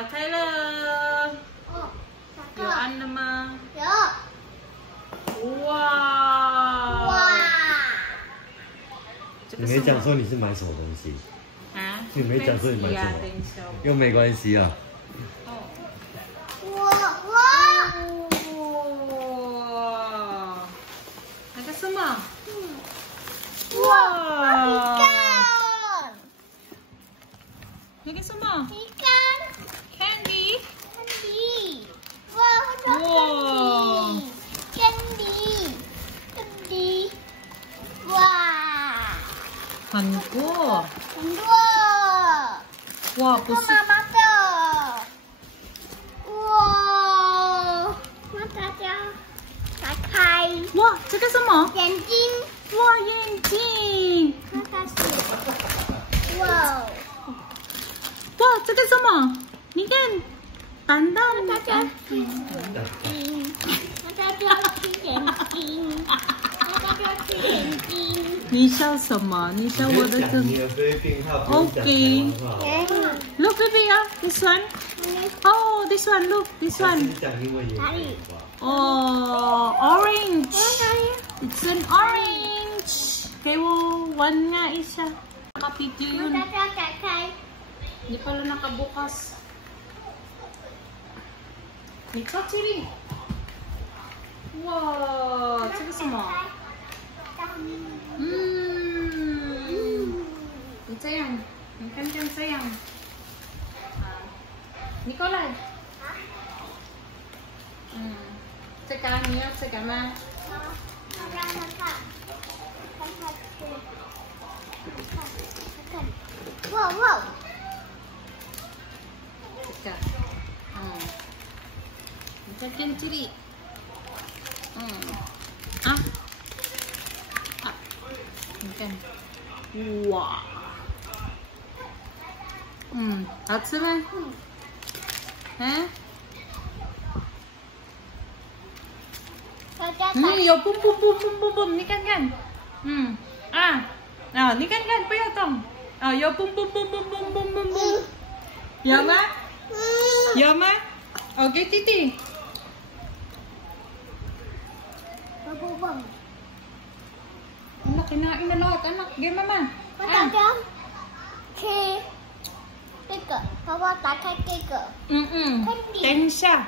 打开了。哦，有按了吗？有。哇！哇！你没讲说你是买什么东西？啊？你没讲说你买什么？又没关系啊。哇！那个什么？哇！那个什么？一根 candy。哇！candy。哇！很多。哇，不是。妈妈的。哇！那大家打开。哇，这个什么？眼睛。哇，眼睛。那它是。哇！哇，这个什么？你看，蛋蛋。大家吃眼睛。大家吃眼睛。大家吃眼睛。你笑什么？你笑我的歌。Okay. Look, baby, this one. Oh, this one. Look, this one. Oh, orange. It's an orange. 给我玩nga isa. Naka-video yun. Hindi pala nakabukas.你看这里。哇，这个什么？你这样，你看看这样。你过来。这个你要这个吗？让他看。哇哇！这个，你再看这里。你看，哇，好吃吗？有蹦蹦蹦蹦蹦蹦，你看看，你看看，不要动，有蹦蹦蹦蹦蹦蹦蹦蹦，有吗？有吗？给弟弟。蹦。Anak, kinain na lahat, anak. Game mama. 我大家吃这个，爸爸打开这个。等一下。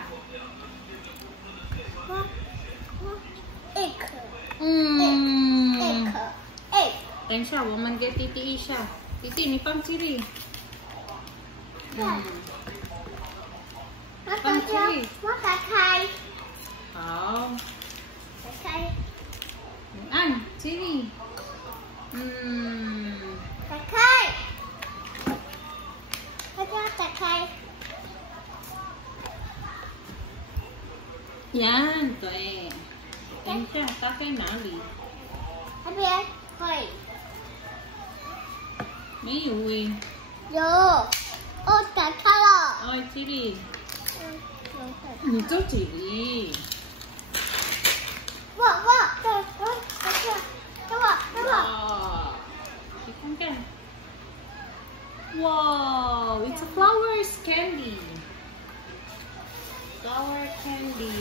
egg。等一下，我们给弟弟一下。弟弟，你放这里。放这里。我打开。好。打开。按这里。打开。大家打开。yan，对。等一下，打开哪里？那边会。没有诶。有。哦，打开了。这里。你坐这里。哇！你看看。哇 ，it's a flowers candy. Flower candy.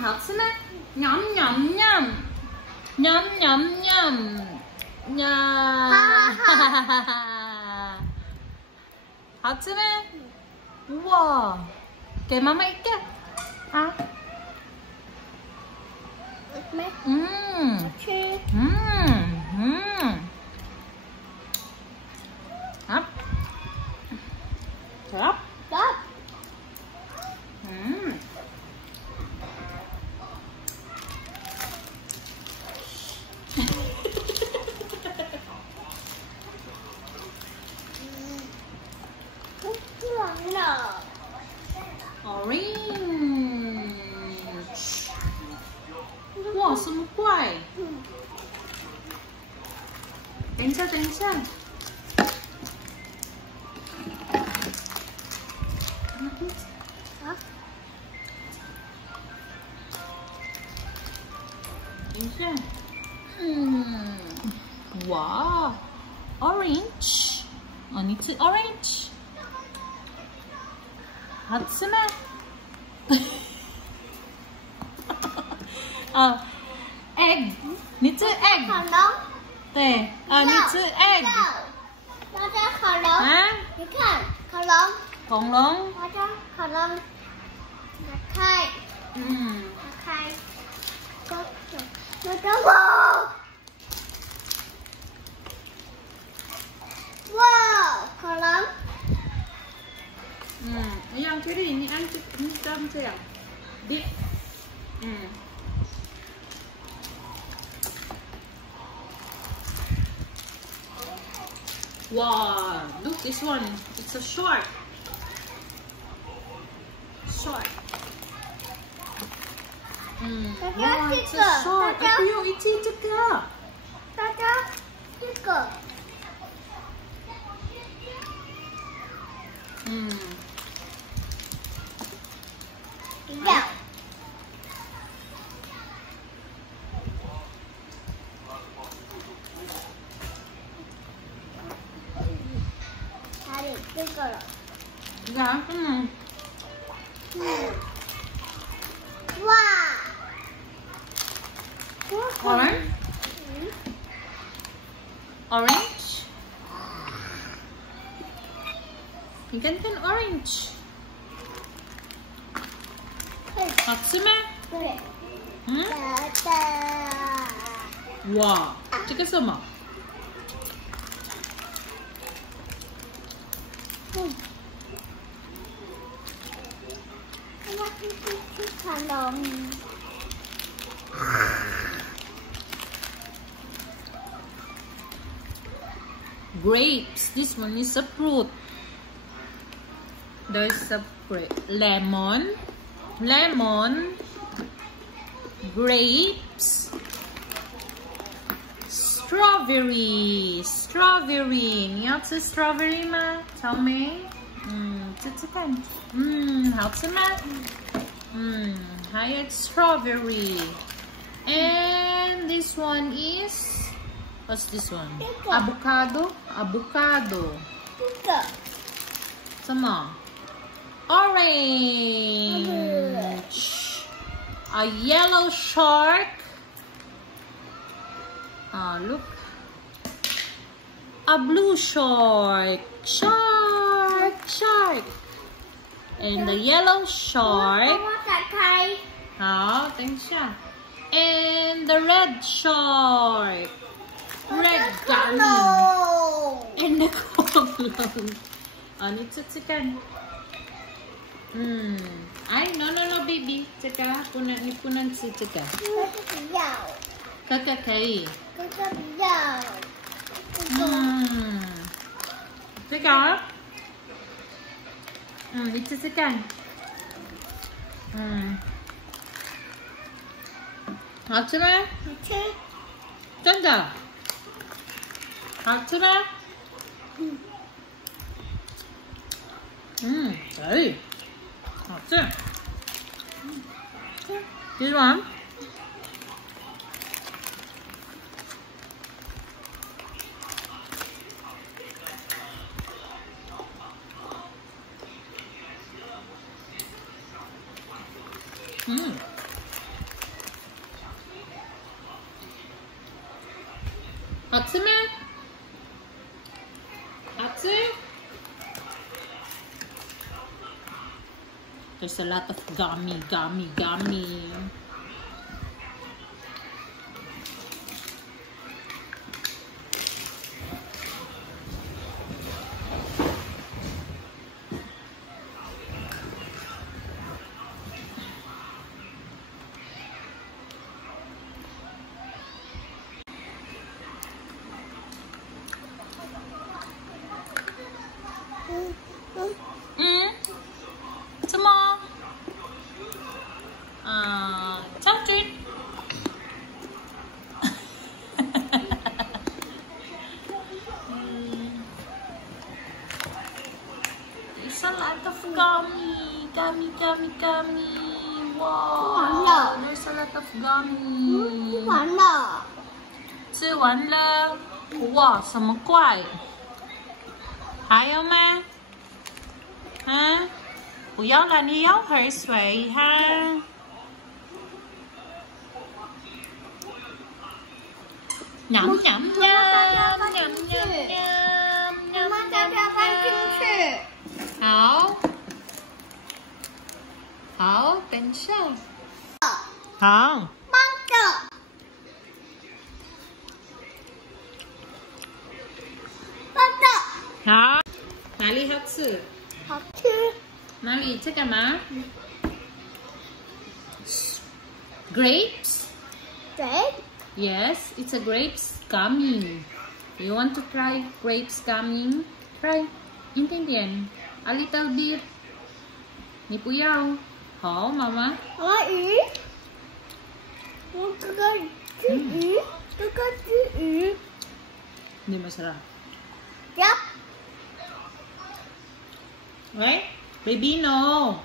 好吃吗？Yum. 好吃吗？哇，给妈妈一个。吃。Orange， 哇，什么怪？等一下。等一下。哇 ，orange。哦，你吃 orange， 好吃吗？哦 ，egg， 你吃 egg， 恐龙。对，你吃 egg。大家恐龙。啊？你看恐龙。恐龙。大家恐龙。打开。打开。哇，恐龙。yang kiri ini dalam saya. Di. Wow, look this one. It's a shark. Shark. Wow, it's a shark. Ayo, itu juga. 大家，这个。要。哪里这个了？哇。Orange. Orange. 你看看 orange。好吃吗？对。哇，这个什么？恐龙。Grapes. This one is a fruit. There's a lemon, grapes, strawberry. 你要吃 strawberry 吗？草莓？吃吃看。好吃吗？还有 strawberry. And this one is, what's this one? Avocado. 这个。什么？ Orange. A yellow shark. Look. A blue shark. Shark. And the yellow shark. 我打开。好，等一下。And the red shark. Red gummy. And the恐龙。你吃吃看。no baby， 这个你不能吃这个。不要。哥哥可以。哥哥不要。这个。你吃吃看。好吃吗？好吃。真的。好吃吗？可以。好吃。This one.好吃吗？好吃。There's a lot of gummy. Some more. Chocolate. It's a lot of gummy. Wow, there's a lot of gummy. 吃完了。吃完了。哇，什么怪？还有吗？啊，不要了，你要喝水哈。喵喵喵喵喵喵喵！妈妈带它放进去。好，好，等一下。好。慢走。慢走。好，哪里好吃？好吃。哪里？这干嘛？Grapes? 对。Yes, it's a grapes gummy. You want to try grapes gummy? Try 一点点 a little bit. 你不要？好，妈妈。妈妈鱼。这个是鱼，这个是鱼。你们吃了？呀。喂 ，baby no.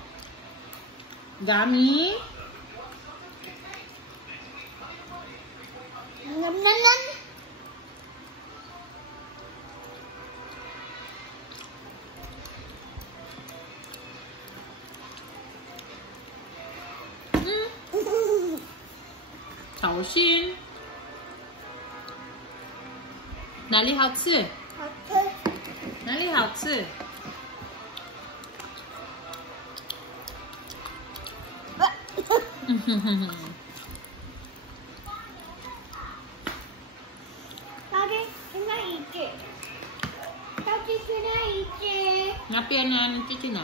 Gummy. 小心，哪里好吃？好吃。哪里好吃？到底去哪一只？到底去哪一只？那边呢？你去哪？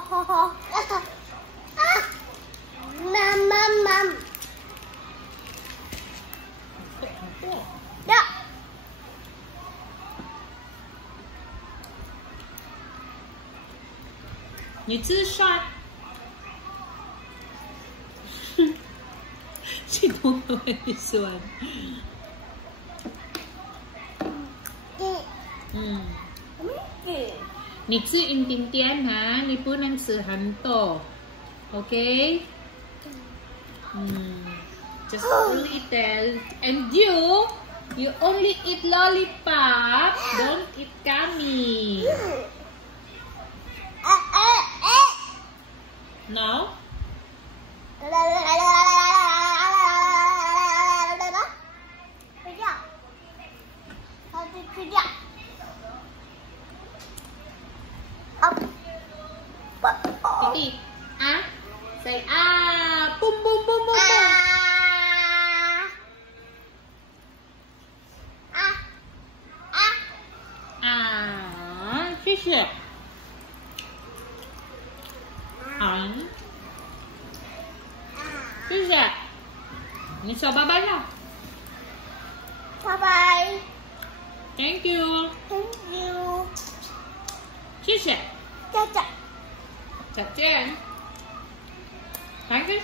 好，妈，呀，你吃蒜，这东西会酸。你吃一点点哈，你不能吃很多 ，OK？ just only that. And you only eat lollipop, don't eat gummy. No? 睡觉，好去睡觉。弟弟啊，say 啊，boom boom boom boom boom。谢谢。谢谢。你说拜拜了。拜拜。Thank you。Thank you。谢谢。再见。再见。Thank you。